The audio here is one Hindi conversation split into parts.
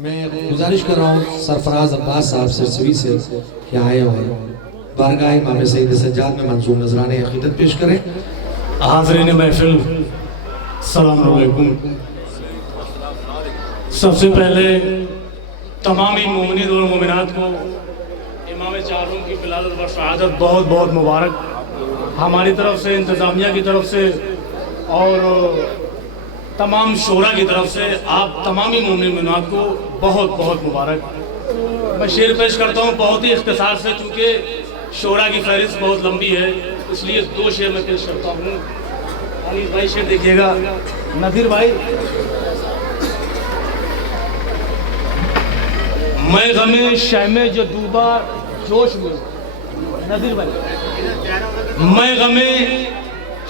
मैं गुजारिश कर रहा हूँ सरफराज अब्बास साहब सिरसवी से कि आए और बारगाह इमाम सईद सज्जाद में मंसूब नजराने अक़ीदत पेश करें। हाज़रीन महफिल सलाम अलैकुम। सबसे पहले तमामी मोमिनीन और मोमिनात को इमाम चारों की विलादत व शहादत बहुत बहुत मुबारक। हमारी तरफ से, इंतज़ामिया की तरफ से और तमाम शोरा की तरफ से आप तमामी मोमिनीन मोमिनात को बहुत बहुत मुबारक। मैं शेर पेश करता हूँ बहुत ही इख्तिसार से, चूँकि शोरा की फहरिस्त बहुत लंबी है, इसलिए दो शेर मैं पेश करता हूँ। अनीस भाई शेर देखिएगा। नदीर भाई, मैं गमे शहमे जो डूबा जोश में। नदीर भाई, मैं गमे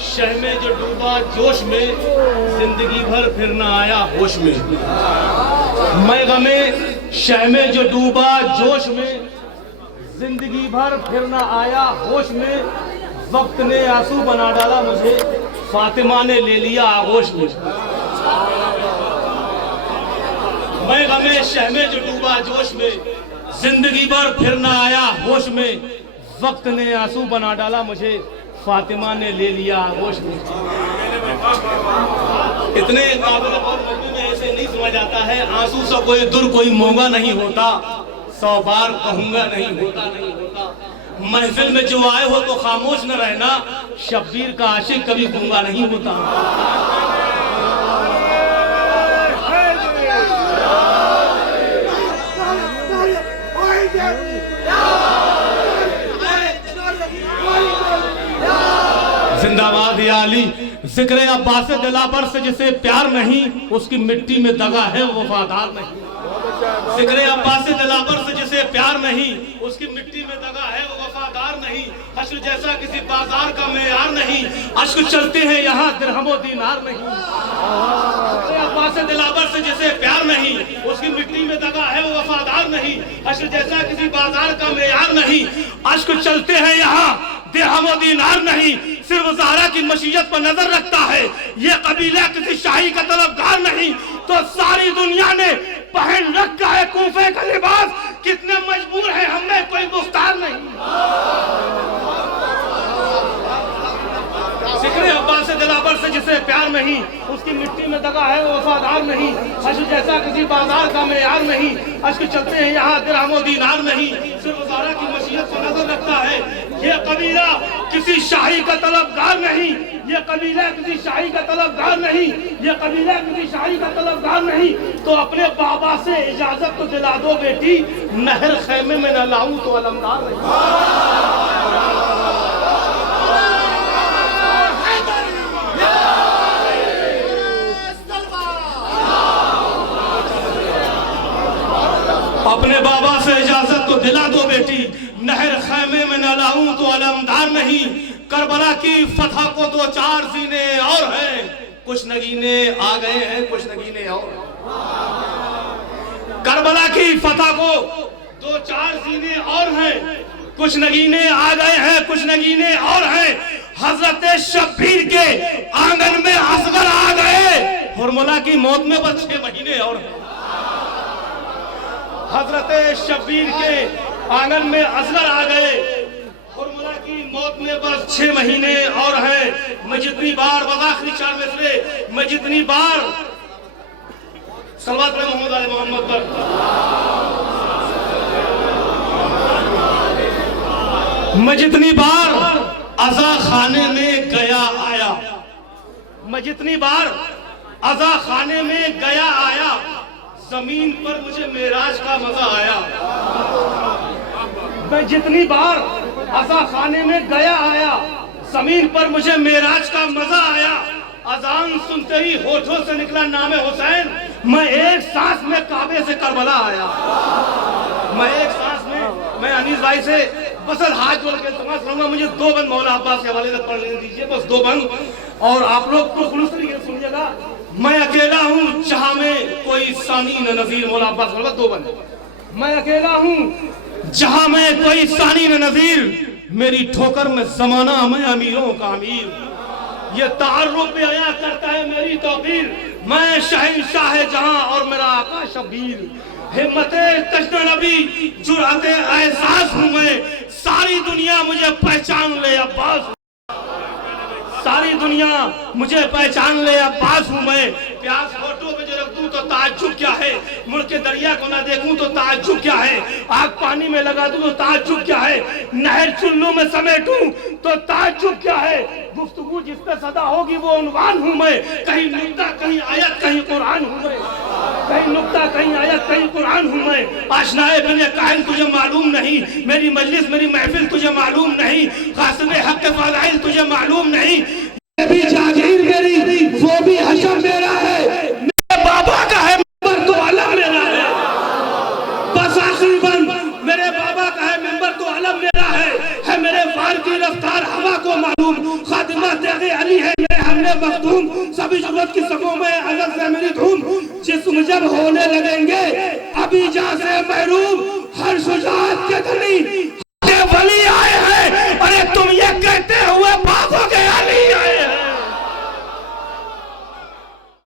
शहमे जो डूबा जोश में, जिंदगी भर फिर ना आया होश में। मैं गमे शहमे जो डूबा जोश में, जिंदगी भर फिर ना आया होश में। वक्त ने आंसू बना डाला मुझे, फातिमा ने ले लिया आगोश में। मैं गमे शहमे जो डूबा जोश में, जिंदगी भर फिर ना आया होश में। वक्त ने आंसू बना डाला मुझे, फातिमा ने ले लिया आगोश में। इतने काबिल और मजनून में ऐसे नहीं समझ आता है, आंसू सा कोई दुर कोई मोंगा नहीं होता, 100 बार कहूंगा नहीं होता नहीं होता। महफिल में जो आए हो तो खामोश न रहना, शब्बीर का आशिक कभी गूंगा नहीं होता। जिंदाबाद या अली। जिक्र अब्बास दिलाबर से जिसे प्यार नहीं, उसकी मिट्टी में दगा है वो वफादार नहीं। जिक्र अब्बास दिलाबर से जिसे प्यार नहीं, उसकी मिट्टी में दगा है वो वफादार नहीं। हश्र जैसा किसी बाजार का मेयार नहीं, अश्क चलते हैं यहाँ दिरहमो दीनार नहीं। अब्बास दिलाबर से जिसे प्यार नहीं, उसकी मिट्टी में दगा है वो वफादार नहीं। हश्र जैसा किसी बाजार का मेयार नहीं, अश्क चलते हैं यहाँ दिरहमो दीनार नहीं। सिर्फ ज़हरा की मशीयत पर नजर रखता है, ये कबीला किसी शाही का तलबगार नहीं। तो सारी दुनिया ने पहन रखा है कूफे का लिबास, कितने मजबूर है हमें कोई मुख्तार नहीं। जिक्र अब्बास दिलाबर से जिसे प्यार नहीं, उसकी मिट्टी में दगा है वो वफादार नहीं। हश्र जैसा किसी बाजार का मेयार नहीं, अश्क चलते हैं यहाँ दिरहमो दीनार नहीं। सिर्फ ज़हरा की मशीयत पर नजर रखता है, ये कबीला किसी शाही का तलबगार नहीं। ये कबीला किसी शाही का तलबगार नहीं। ये कबीला किसी शाही का तलबगार नहीं। तो अपने बाबा से इजाजत तो दिला दो बेटी, नहर खेमे में न लाऊं तो अलमदार नहीं। अपने बाबा से इजाजत तो दिला दो बेटी, नहर खैमे में न लाऊं तो अलमदार नहीं। करबला की फतह को 2-4 सीने और हैं, कुछ नगीने आ गए हैं कुछ नगीने और। करबला की फतह को 2-4 सीने और हैं, कुछ नगीने आ गए हैं कुछ नगीने और हैं। हजरत शब्बीर के आंगन में असगर आ गए, फॉर्मूला की मौत में बस 6 महीने और हैं। हजरत शब्बीर के आंगन में असगर आ गए, फॉर्मूला की मौत में बस 6 महीने और हैं। मैं जितनी बार बदाखरी 4 में से, मैं जितनी बार सलवात मोहम्मद आले मोहम्मद पर, मैं जितनी बार अज़ा खाने में गया आया, मैं जितनी बार अज़ा खाने में गया आया, जमीन पर मुझे मेराज का मजा आया। मैं जितनी बार अज़ा खाने में गया आया, जमीन पर मुझे मेराज का मजा आया। अजान सुनते ही होठों से निकला नाम हुसैन, मैं एक सांस में काबे से करबला आया। मैं एक सांस में, मैं अनीस भाई से बस हाथ जोड़ के इल्तिमास करूंगा, मुझे 2 बंद मौला अब्बास के हवाले से पढ़ लेने दीजिए, बस 2 बंद। और आप लोग तो खुलूस तरीके से सुनिएगा। मैं अकेला हूँ जहां में कोई सानी न नजीर, मौला अब्बास 2 बंद। मैं अकेला हूँ जहां में कोई सानी न नजीर, मेरी ठोकर में जमाना मैं अमीरों का अमीर। ये तारुफ पे आया करता है मेरी तौकीर, मैं शहंशाह जहां और मेरा आका शबीर, हिम्मते तजन नबी जुराते एहसास हूं मैं, सारी दुनिया मुझे पहचान ले अब्बास, सारी दुनिया मुझे पहचान ले अब्बास हूं मैं। प्यास फोटो पे जो रख दूं तो ताज्जुब क्या है, मुड़ के दरिया को ना देखूं तो ताज्जुब क्या है, आग पानी में लगा दूं तो ताज्जुब क्या है, नहर चुल्लू में समेटूं तो ताज्जुब क्या है, गुफ्तगू जिस पे सदा होगी वो उन्वान हूं मैं, कहीं नुक्ता कहीं आयत कहीं कुरान हूं मैं, कहीं नुक्ता कहीं आयत कहीं कुरान हूं मैं। आशनाए बने कायम तुझे मालूम नहीं, मेरी मजलिस मेरी महफिल तुझे मालूम नहीं, कासिम हक के फज़ाइल तुझे मालूम नहीं, ये भी जागीर मेरी वो भी हशम मेरा है, मेरे बाबा का है मिंबर तो अलम मेरा है, बस आखिरी बंद मेरे बाबा का है मिंबर तो अलम मेरा है मेरे फार की रफ्तार हवा को मालूम, खातिमा तेरे अली है मेरे हमने मखदूम, सभी जरूरत की सबों में अगर से मेरी धूम, जिस्म जब होने लगेंगे अभी जा से महरूम,